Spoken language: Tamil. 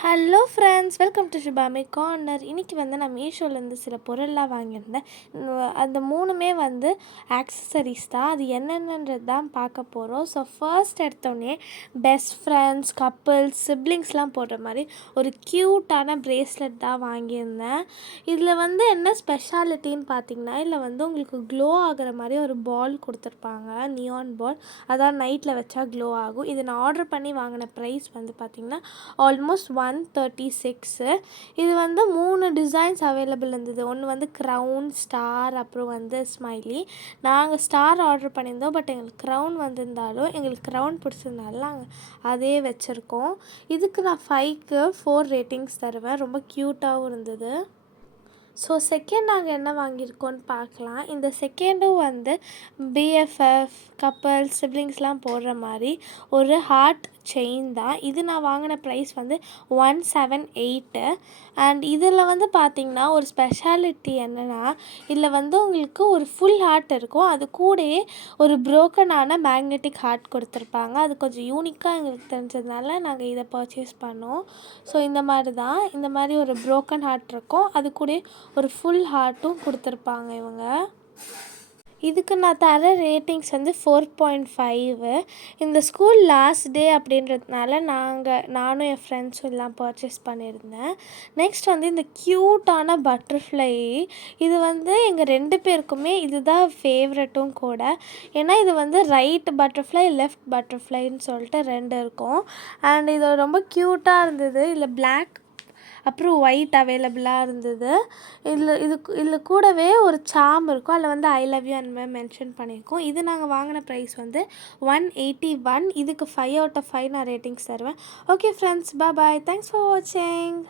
Hello friends, welcome to Shubami corner. இன்றைக்கி வந்து நான் மீஷோலேருந்து சில பொருள்லாம் வாங்கியிருந்தேன். அந்த மூணுமே வந்து ஆக்சசரிஸ் தான். அது என்னென்னன்றது தான் பார்க்க போகிறோம். ஸோ ஃபர்ஸ்ட் எடுத்தோடனே பெஸ்ட் ஃப்ரெண்ட்ஸ், கப்புள்ஸ், சிப்ளிங்ஸ்லாம் போடுற மாதிரி ஒரு க்யூட்டான ப்ரேஸ்லெட் தான் வாங்கியிருந்தேன். இதில் வந்து என்ன ஸ்பெஷாலிட்டின்னு பார்த்தீங்கன்னா, இதில் வந்து உங்களுக்கு க்ளோ ஆகிற மாதிரி ஒரு பால் கொடுத்துருப்பாங்க, நியான் பால். அதான் நைட்டில் வச்சா க்ளோ ஆகும். இது நான் ஆர்டர் பண்ணி வாங்கின ப்ரைஸ் வந்து பார்த்திங்கன்னா ஆல்மோஸ்ட் 136. இது வந்து 3 டிசைன்ஸ் அவைலபிள் இருந்தது. ஒன்று வந்து க்ரௌன், ஸ்டார், அப்புறம் வந்து ஸ்மைலி. நாங்கள் ஸ்டார் ஆர்டர் பண்ணியிருந்தோம். பட் எங்களுக்கு க்ரௌன் வந்திருந்தாலும் எங்களுக்கு க்ரௌன் பிடிச்சிருந்தாலும் நாங்கள் அதே வச்சுருக்கோம். இதுக்கு நான் 5க்கு 4 ரேட்டிங்ஸ் தருவேன். ரொம்ப க்யூட்டாகவும் இருந்தது. ஸோ செகண்ட் நாங்கள் என்ன வாங்கியிருக்கோன்னு பார்க்கலாம். இந்த செகண்டும் வந்து பிஎஃப்எஃப், கப்பல், சிப்ளிங்ஸ்லாம் போடுற மாதிரி ஒரு ஹார்ட் செயின் தான். இது நான் வாங்கின ப்ரைஸ் வந்து 178. அண்ட் இதில் வந்து பார்த்திங்கன்னா ஒரு ஸ்பெஷாலிட்டி என்னென்னா, இதில் வந்து உங்களுக்கு ஒரு ஃபுல் ஹார்ட் இருக்கும். அது கூடயே ஒரு ப்ரோக்கனான மேக்னெட்டிக் ஹார்ட் கொடுத்துருப்பாங்க. அது கொஞ்சம் யூனிக்காக எங்களுக்கு தெரிஞ்சதுனால நாங்கள் இதை பர்ச்சேஸ் பண்ணோம். ஸோ இந்த மாதிரி தான், இந்த மாதிரி ஒரு ப்ரோக்கன் ஹார்ட் இருக்கும். அது கூட ஒரு ஃபுல் ஹார்ட்டும் கொடுத்துருப்பாங்க இவங்க. இதுக்கு நான் தர ரேட்டிங்ஸ் வந்து 4.5. இந்த ஸ்கூல் லாஸ்ட் டே அப்படின்றதுனால நானும் என் ஃப்ரெண்ட்ஸும் எல்லாம் பர்ச்சேஸ் பண்ணியிருந்தேன். நெக்ஸ்ட் வந்து இந்த க்யூட்டான பட்டர்ஃப்ளை. இது வந்து எங்கள் 2 பேருக்குமே இதுதான் ஃபேவரட்டும் கூட. ஏன்னா இது வந்து ரைட் பட்டர்ஃப்ளை, லெஃப்ட் பட்டர்ஃப்ளைன்னு சொல்லிட்டு 2 இருக்கும். அண்ட் இது ரொம்ப க்யூட்டாக இருந்தது. இதில் பிளாக் அப்புறம் ஒயிட் அவைலபிளாக இருந்தது. இதில் கூடவே ஒரு சார்ம் இருக்கும். அதில் வந்து ஐ லவ் யூ அந்த மாதிரி மென்ஷன் பண்ணியிருக்கோம். இது நாங்கள் வாங்கின ப்ரைஸ் வந்து 181. இதுக்கு 5 out of 5 நான் ரேட்டிங்ஸ் தருவேன். Okay friends, bye. Thanks for வாட்சிங்.